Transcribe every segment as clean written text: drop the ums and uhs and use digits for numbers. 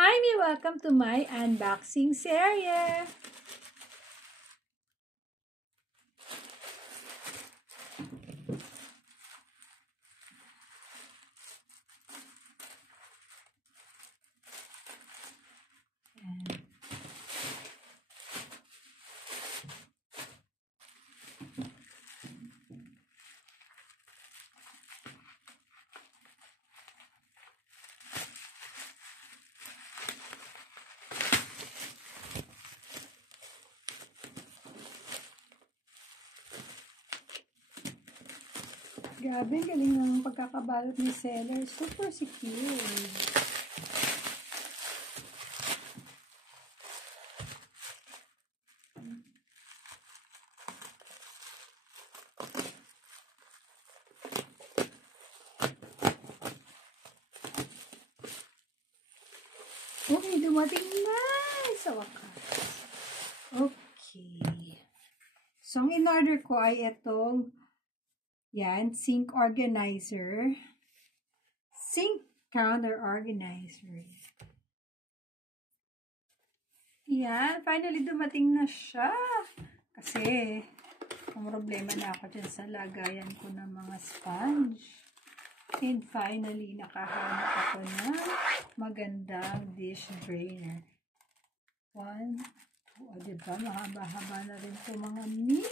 Hi, and welcome to my unboxing series. Grabe, galing ng pagkakabalot ni seller. Super secure. Okay, dumating na sa wakas. Okay. So, ang in-order ko ay itong sink organizer. Sink counter organizer. Yan, finally dumating na siya. Kasi, ang problema na ako dyan sa lagayan ko ng mga sponge. And finally, nakahanap ako ng magandang dish drainer. One, diba? Mahaba-haba na rin ito mga mi.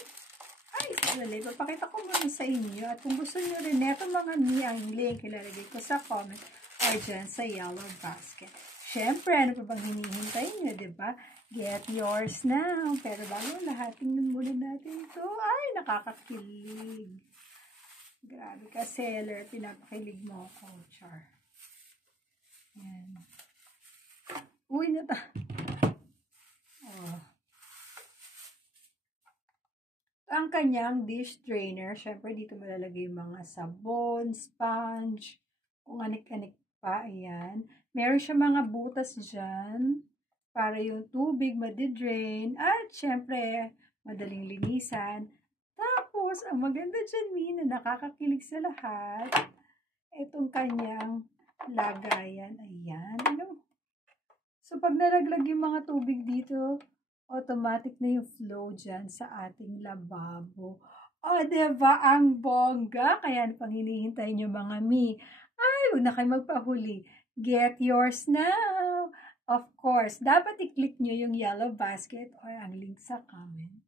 Ay, salali. Papakita ko muna sa inyo. At kung gusto nyo rin neto mga mi, ang link ilalagay ko sa comment or dyan sa yellow basket. Siyempre, ano pa bang hinihintay nyo, diba? Get yours now. Pero bago lahat, tingnan muna natin ito. Ay, nakakakilig. Grabe ka, seller. Pinapakilig mo ako, char. Yan. Uy, Oh. Ang kanyang dish drainer, syempre dito malalagay yung mga sabon, sponge, kung anik-anik pa, ayan. Meron siya mga butas dyan, para yung tubig madidrain, at syempre, madaling linisan. Tapos, ang maganda dyan, Mina, nakakakilig sa lahat, itong kanyang lagayan, ayan. So, pag nalaglag yung mga tubig dito, automatic na yung flow dyan sa ating lababo. O, diba? Ang bongga. Kaya pang hinihintay nyo mga mi. Ay, huwag na kayo magpahuli. Get yours now. Of course, dapat i-click nyo yung yellow basket or ang link sa comment.